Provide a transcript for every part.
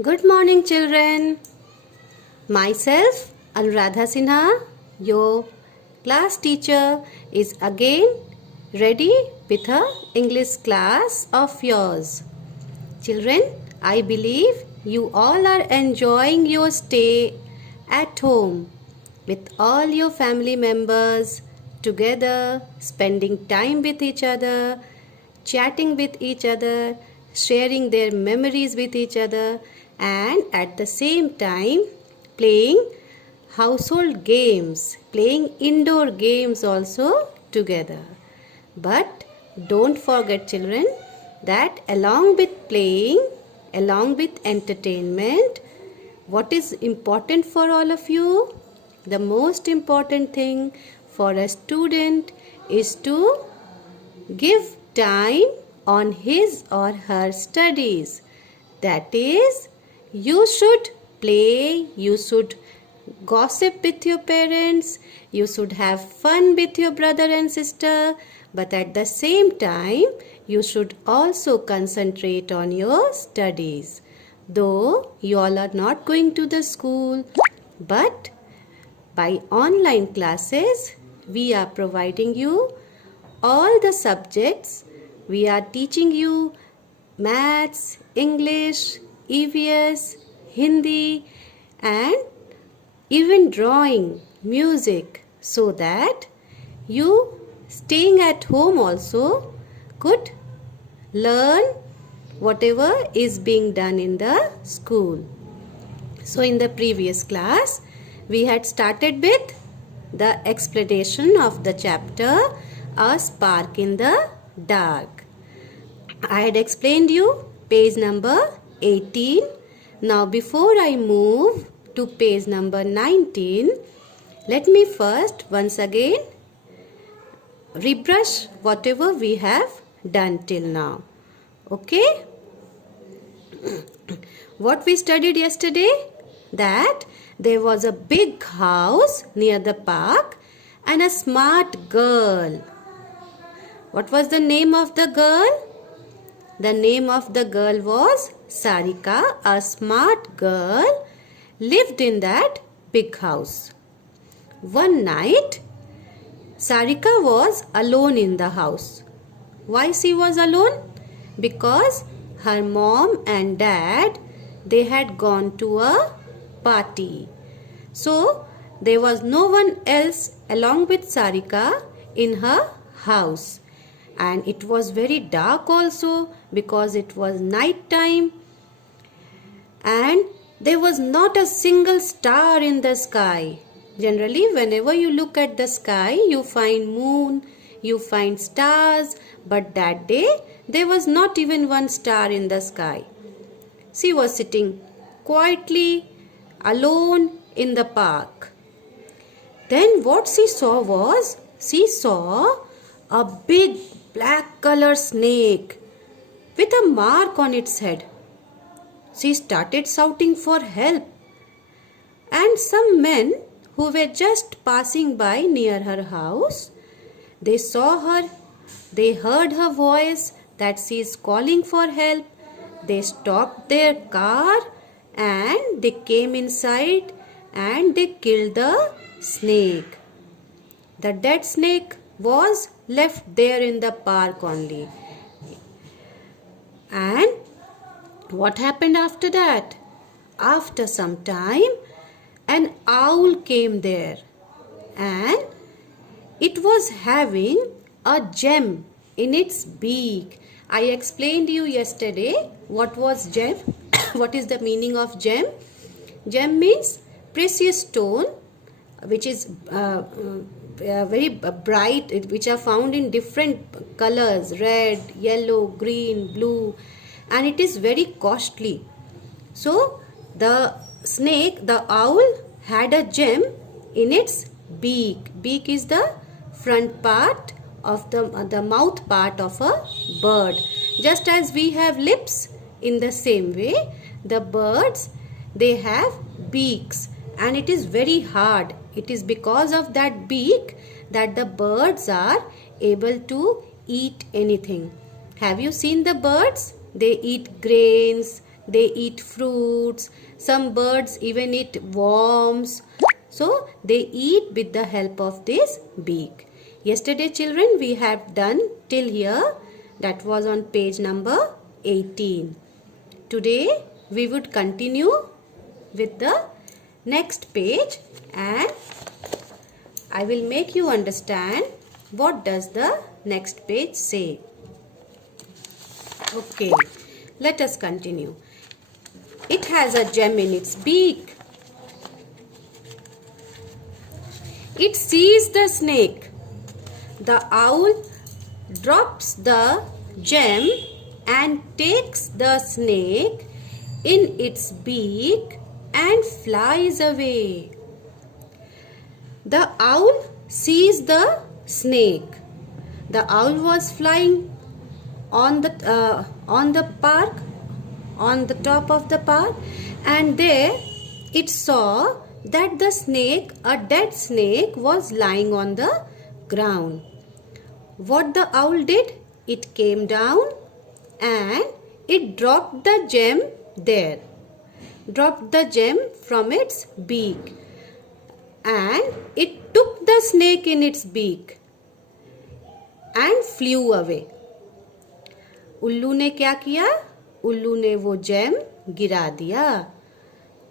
Good morning, children. Myself, Anuradha Sinha, your class teacher, is again ready with her English class of yours. Children, I believe you all are enjoying your stay at home with all your family members together, spending time with each other, chatting with each other, sharing their memories with each other, and at the same time playing household games, playing indoor games also together. But don't forget, children, that along with playing, along with entertainment, what is important for all of you? The most important thing for a student is to give time on his or her studies. That is, you should play, you should gossip with your parents, you should have fun with your brother and sister, but at the same time, you should also concentrate on your studies. Though you all are not going to the school, but by online classes, we are providing you all the subjects. We are teaching you maths, English, EVS, Hindi, and even drawing, music, so that you staying at home also could learn whatever is being done in the school. So in the previous class, we had started with the explanation of the chapter A Spark in the Dark. I had explained you page number 18. Now before I move to page number 19, let me first once again rebrush whatever we have done till now. Okay? What we studied yesterday? That there was a big house near the park and a smart girl. What was the name of the girl? The name of the girl was Sarika. A smart girl lived in that big house. One night, Sarika was alone in the house. Why she was alone? Because her mom and dad, they had gone to a party. So, there was no one else along with Sarika in her house. And it was very dark also because it was night time. And there was not a single star in the sky. Generally, whenever you look at the sky, you find moon, you find stars. But that day, there was not even one star in the sky. She was sitting quietly, alone in the park. Then what she saw was, she saw a big black color snake with a mark on its head. She started shouting for help. And some men who were just passing by near her house, they saw her, they heard her voice that she is calling for help. They stopped their car and they came inside and they killed the snake. The dead snake was left there in the park only. And what happened after that? After some time, an owl came there and it was having a gem in its beak. I explained you yesterday what was gem. What is the meaning of gem? Gem means precious stone, which is very bright, which are found in different colors, red, yellow, green, blue, and it is very costly. So the snake, the owl, had a gem in its beak. Beak is the front part of the mouth part of a bird. Just as we have lips, in the same way, the birds, they have beaks, and it is very hard. It is because of that beak that the birds are able to eat anything. Have you seen the birds? They eat grains, they eat fruits. Some birds even eat worms. So they eat with the help of this beak. Yesterday children we have done till here. That was on page number 18. Today we would continue with the next page and I will make you understand what does the next page say. Okay, let us continue. It has a gem in its beak. It sees the snake. The owl drops the gem and takes the snake in its beak and flies away. The owl sees the snake. The owl was flying on the park, on the top of the park, and there it saw that the snake, a dead snake, was lying on the ground. What the owl did? It came down and it dropped the gem there. Dropped the gem from its beak and it took the snake in its beak and flew away. उल्लू ने क्या किया? उल्लू ने वो GeM गिरा दिया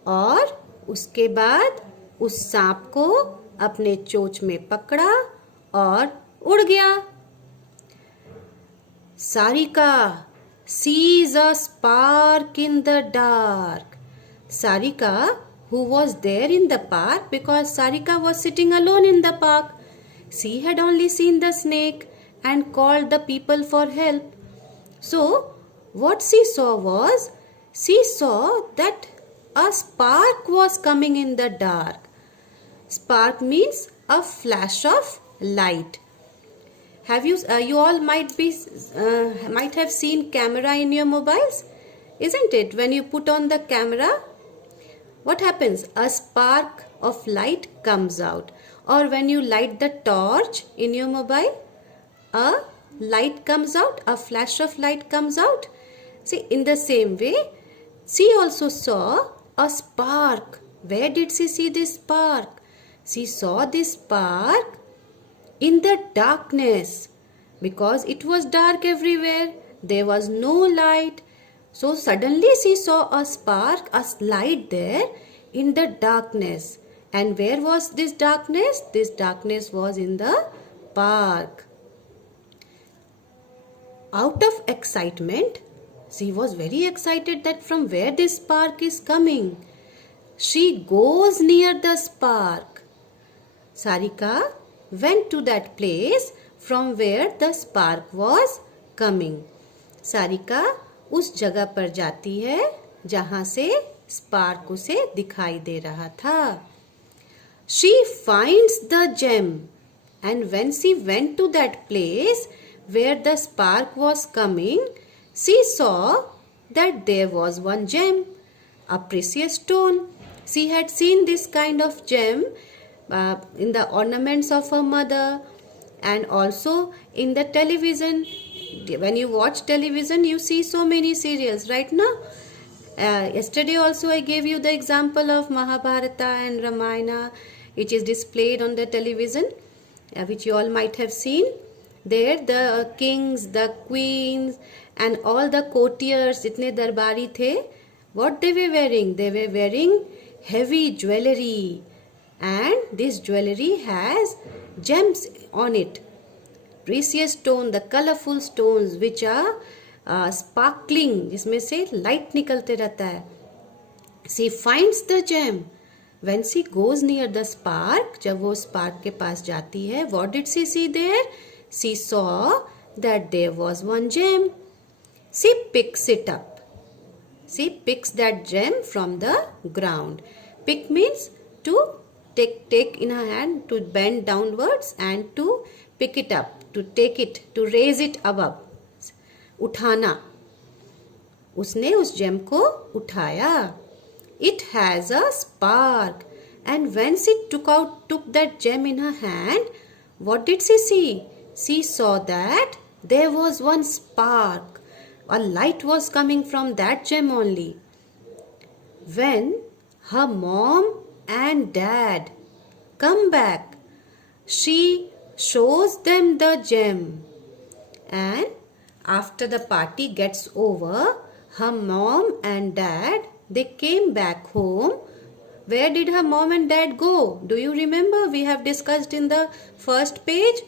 और उसके बाद उस सांप को अपने चोंच में पकड़ा और उड़ गया. Sarika sees a spark in the dark. Sarika, who was there in the park, because Sarika was sitting alone in the park, she had only seen the snake and called the people for help. So, what she saw was, she saw that a spark was coming in the dark. Spark means a flash of light. Have you all might have seen camera in your mobiles, isn't it? When you put on the camera, what happens? A spark of light comes out. Or when you light the torch in your mobile, a light comes out, a flash of light comes out. See, in the same way, she also saw a spark. Where did she see this spark? She saw this spark in the darkness, because it was dark everywhere. There was no light. So suddenly she saw a spark, a light there in the darkness. And where was this darkness? This darkness was in the park. Out of excitement, she was very excited that from where this spark is coming. She goes near the spark. Sarika went to that place from where the spark was coming. Sarika उस जगह पर जाती है जहां से spark उसे दिखाई दे रहा था. She finds the gem, and when she went to that place where the spark was coming, she saw that there was one gem, a precious stone. She had seen this kind of gem in the ornaments of her mother and also in the television. When you watch television, you see so many serials, right now? Yesterday also I gave you the example of Mahabharata and Ramayana, which is displayed on the television, which you all might have seen. There the kings, the queens and all the courtiers, itne darbari the, what they were wearing? They were wearing heavy jewelry, and this jewelry has gems on it. Precious stone, the colorful stones which are sparkling, जिसमें से light निकलते रहता है. She finds the gem. When she goes near the spark, जब वो spark के पास जाती है, what did she see there? She saw that there was one gem. She picks it up. She picks that gem from the ground. Pick means to take in her hand, to bend downwards and to pick it up, to take it, to raise it above. उठाना. उसने उस GeM को उठाया. It has a spark, and when she took that gem in her hand, what did she see? She saw that there was one spark. A light was coming from that gem only. when her mom and dad come back, she shows them the gem. And after the party gets over, her mom and dad, they came back home. Where did her mom and dad go? Do you remember? We have discussed in the first page.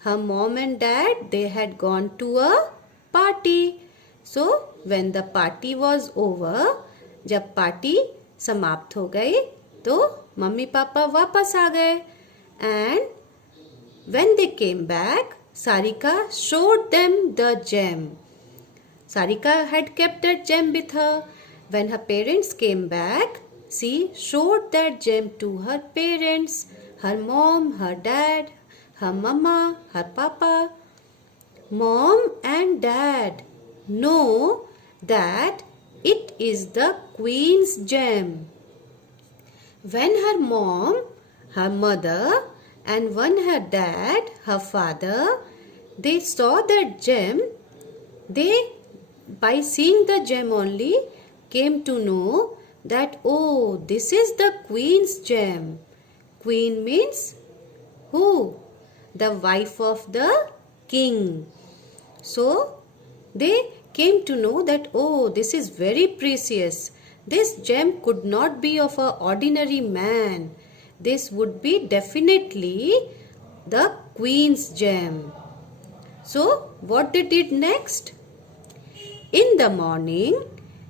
Her mom and dad, they had gone to a party. So when the party was over, जब party समाप्त हो गई तो mummy papa वापस आ गए. And when they came back, Sarika showed them the gem. Sarika had kept that gem with her. When her parents came back, she showed that gem to her parents, her mom, her dad, her mama, her papa. Mom and dad know that it is the queen's gem. When her mom, her mother, and when her dad, her father, they saw that gem, they, by seeing the gem only, came to know that, oh, this is the queen's gem. Queen means who? The wife of the king. So they came to know that, oh, this is very precious. This gem could not be of an ordinary man. This would be definitely the queen's gem. So what they did next? In the morning,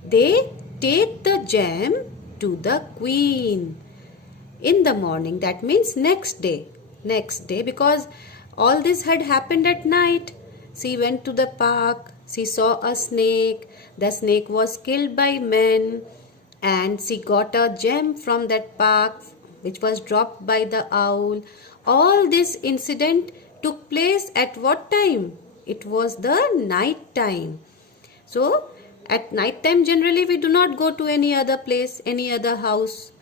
they take the gem to the queen. In the morning, that means next day. Next day, because all this had happened at night. She went to the park. She saw a snake. The snake was killed by men. And she got a gem from that park, which was dropped by the owl. All this incident took place at what time? It was the night time. So, at night time generally we do not go to any other place, any other house,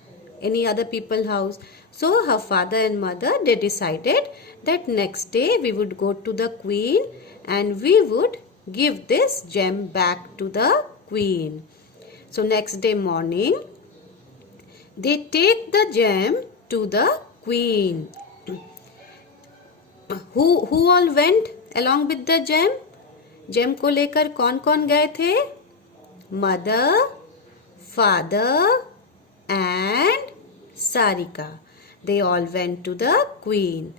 any other people's house. So, her father and mother, they decided that next day we would go to the queen and we would give this gem back to the queen. So, next day morning, they take the gem to the queen. Who all went along with the gem? Gem को लेकर कौन कौन गए थे? Mother, father and Sarika. They all went to the queen.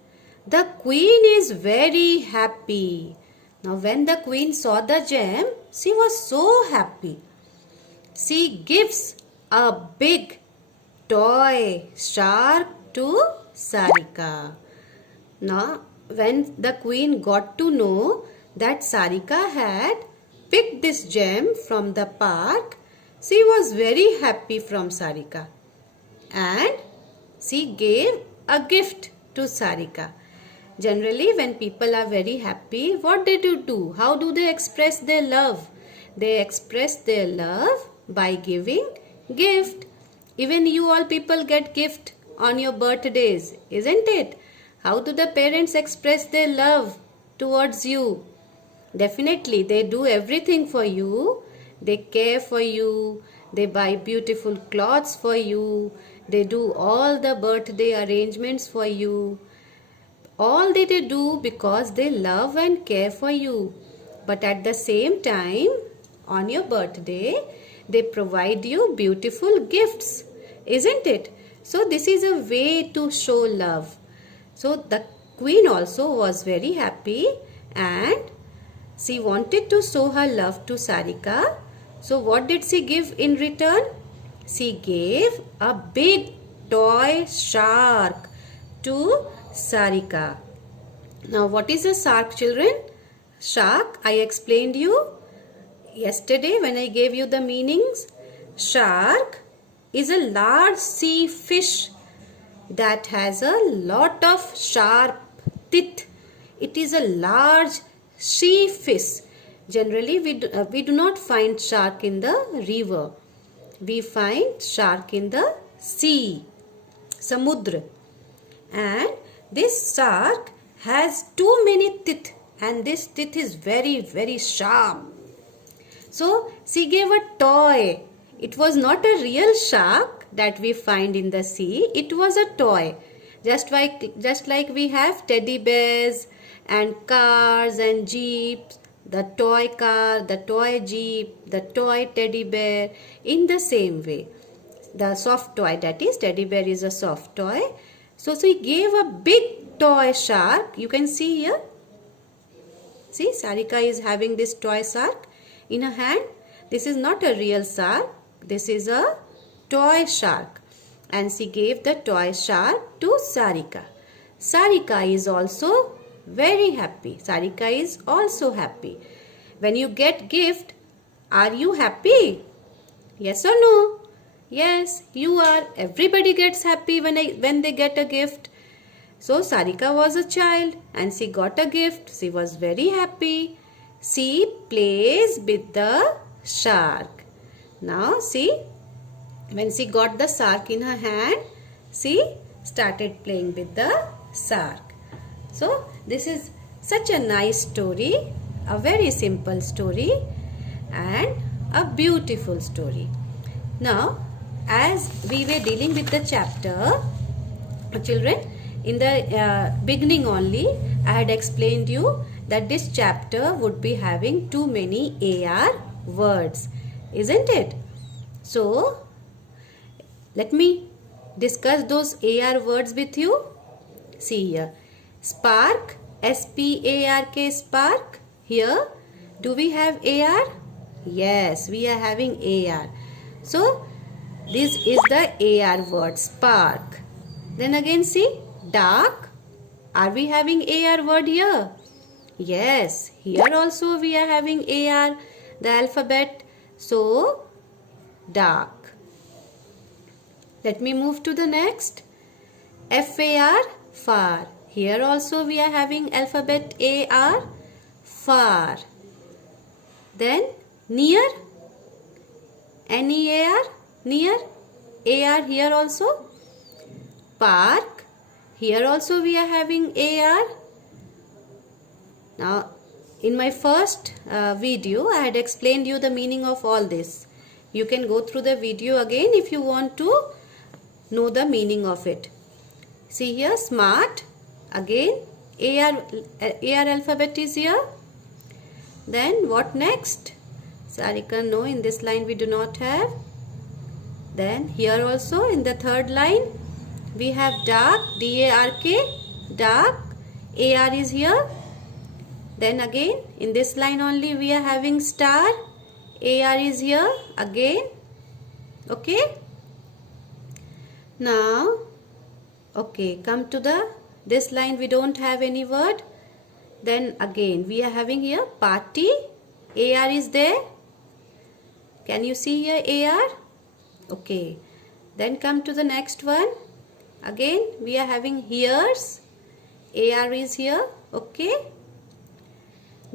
The queen is very happy. Now when the queen saw the gem, she was so happy. She gives a big toy shark to Sarika. Now when the queen got to know that Sarika had picked this gem from the park, she was very happy from Sarika and she gave a gift to Sarika. Generally, when people are very happy, what they do? How do they express their love? They express their love by giving gift. Even you all people get gift on your birthdays, isn't it? How do the parents express their love towards you? Definitely, they do everything for you. They care for you. They buy beautiful clothes for you. They do all the birthday arrangements for you. All they do because they love and care for you. But at the same time, on your birthday, they provide you beautiful gifts, isn't it? So this is a way to show love. So the queen also was very happy and she wanted to show her love to Sarika. So what did she give in return? She gave a big toy shark to Sarika. Now what is a shark, children? Shark, I explained you yesterday when I gave you the meanings. Shark is a large sea fish that has a lot of sharp teeth. It is a large sea fish. Generally, we do not find shark in the river. We find shark in the sea, samudra. And this shark has too many teeth and this teeth is very, very sharp. So, she gave a toy. It was not a real shark that we find in the sea. It was a toy. Just like we have teddy bears and cars and jeeps, the toy car, the toy jeep, the toy teddy bear, in the same way. The soft toy, that is, teddy bear is a soft toy. So he gave a big toy shark. You can see here. See, Sarika is having this toy shark in her hand. This is not a real shark. This is a toy shark. And she gave the toy shark to Sarika. Sarika is also very happy. Sarika is also happy. When you get gift, are you happy? Yes or no? Yes, you are. Everybody gets happy when they get a gift. So Sarika was a child and she got a gift. She was very happy. She plays with the shark. Now see, when she got the shark in her hand, she started playing with the shark. So this is such a nice story, a very simple story and a beautiful story. Now, as we were dealing with the chapter, children, in the beginning only, I had explained you that this chapter would be having too many AR words, isn't it? So, let me discuss those AR words with you. See here, spark, S-P-A-R-K, spark. Here, do we have AR? Yes, we are having AR. So, this is the AR word, spark. Then again see, dark. Are we having AR word here? Yes, here also we are having AR, the alphabet. So, dark. Let me move to the next. F-A-R, far. Here also we are having alphabet A-R, far. Then near, N-E-A-R, near. A-R here also. Park. Here also we are having AR. Now, in my first video, I had explained you the meaning of all this. You can go through the video again if you want to know the meaning of it. See here, smart. Again, AR alphabet is here. Then what next? Sarika, no, in this line we do not have. Then here also in the third line, we have dark, D-A-R-K, dark, A-R is here. Then again, in this line only we are having star, A-R is here again. Okay. Now, okay, come to this line we don't have any word. Then again, we are having here party, AR is there. Can you see here AR? Okay. Then come to the next one. Again, we are having here's, AR is here. Okay.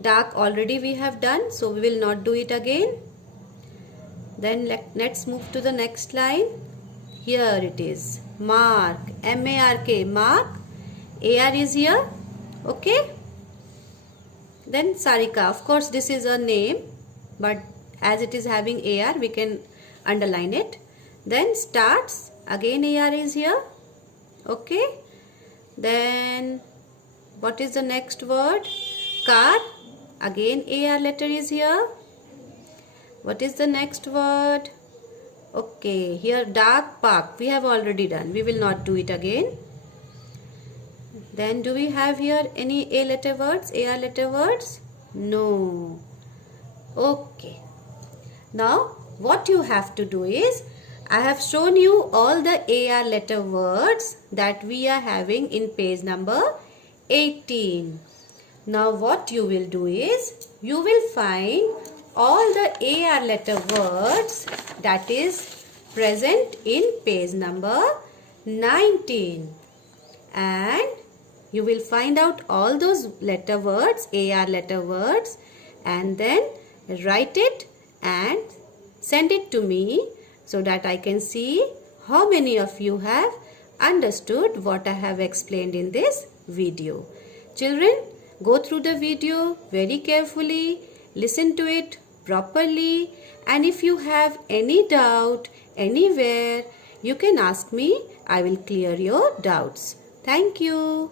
Dark already we have done, so we will not do it again. Then let's move to the next line. Here it is, mark, M-A-R-K, mark, A-R is here, okay. Then Sarika, of course this is a name, but as it is having A-R, we can underline it. Then starts, again A-R is here, okay. Then what is the next word? Car, again AR letter is here. What is the next word? Okay, here dark, park, we have already done. We will not do it again. Then do we have here any A letter words, AR letter words? No. Okay. Now what you have to do is, I have shown you all the AR letter words that we are having in page number 18. Now what you will do is, you will find all the AR letter words that is present in page number 19, and you will find out all those letter words, AR letter words, and then write it and send it to me so that I can see how many of you have understood what I have explained in this video. Children, go through the video very carefully, listen to it properly, and if you have any doubt anywhere, you can ask me. I will clear your doubts. Thank you.